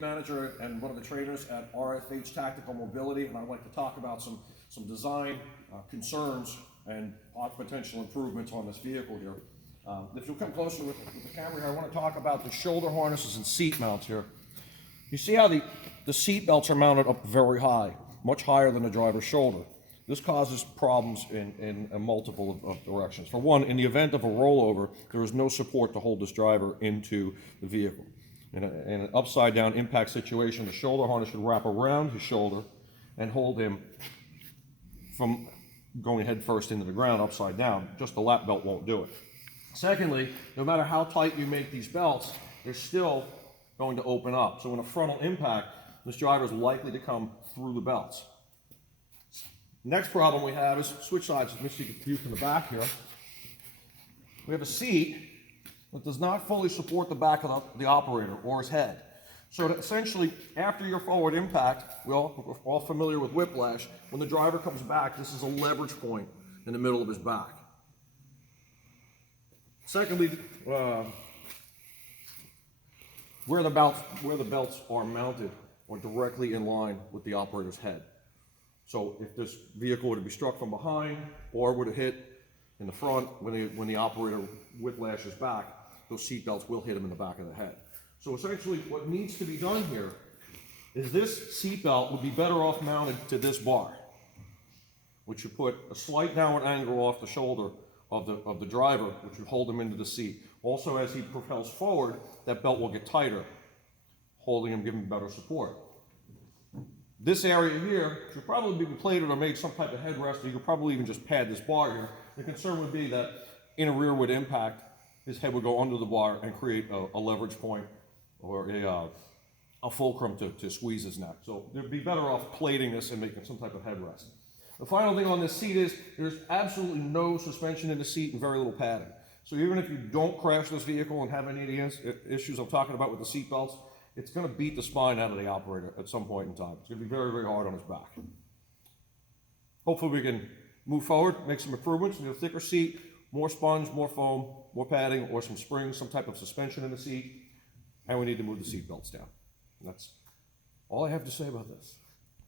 Manager and one of the trainers at RFH Tactical Mobility, and I'd like to talk about some design concerns and potential improvements on this vehicle here. If you'll come closer with the camera here, I want to talk about the shoulder harnesses and seat mounts here. You see how the seat belts are mounted up very high, much higher than the driver's shoulder. This causes problems in a multiple of directions. For one, in the event of a rollover, there is no support to hold this driver into the vehicle. In an upside down impact situation, the shoulder harness should wrap around his shoulder and hold him from going head first into the ground upside down. Just the lap belt won't do it. Secondly, no matter how tight you make these belts, they're still going to open up. So in a frontal impact, this driver is likely to come through the belts. Next problem we have is switch sides. Let me see the view from the back here. We have a seat that does not fully support the back of the operator or his head. So that essentially, after your forward impact, we're all familiar with whiplash. When the driver comes back, this is a leverage point in the middle of his back. Secondly, where the belts are mounted are directly in line with the operator's head. So if this vehicle were to be struck from behind or were to hit in the front when the operator whiplashes back, those seat belts will hit him in the back of the head. So essentially what needs to be done here is this seat belt would be better off mounted to this bar, which would put a slight downward angle off the shoulder of the driver, which would hold him into the seat. Also, as he propels forward, that belt will get tighter, holding him, giving him better support. This area here should probably be plated or made some type of headrest, or you could probably even just pad this bar here. The concern would be that in a rearward impact, his head would go under the bar and create a leverage point or a fulcrum to squeeze his neck. So they'd be better off plating this and making some type of headrest. The final thing on this seat is there's absolutely no suspension in the seat and very little padding. So even if you don't crash this vehicle and have any of the issues I'm talking about with the seat belts, it's going to beat the spine out of the operator at some point in time. It's going to be very, very hard on his back. Hopefully we can move forward, make some improvements, a thicker seat, more sponge, more foam, more padding, or some springs, some type of suspension in the seat, and we need to move the seat belts down. And that's all I have to say about this.